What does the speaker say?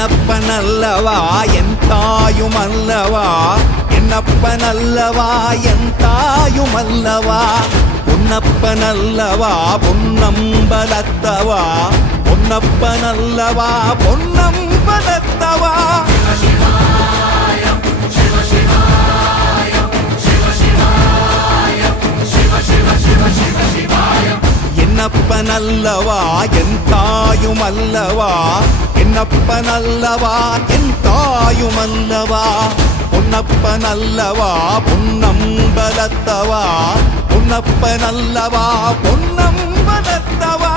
என்னப்பனல்லவா என் தாயுமல்லவா, என்னப்பனல்லவா என் தாயுமல்லவா, பொன்னப்பனல்லவா பொன்னம்பலத்தவா, பொன்னப்பனல்லவா பொன்னம்பலத்தவா. என்னப்பனல்லவா என் தாயுமல்லவா, என்னப்பனல்லவா என் தாயுமல்லவா, பொன்னப்பனல்லவா பொன்னம்பலத்தவா, பொன்னப்பனல்லவா பொன்னம்பலத்தவா.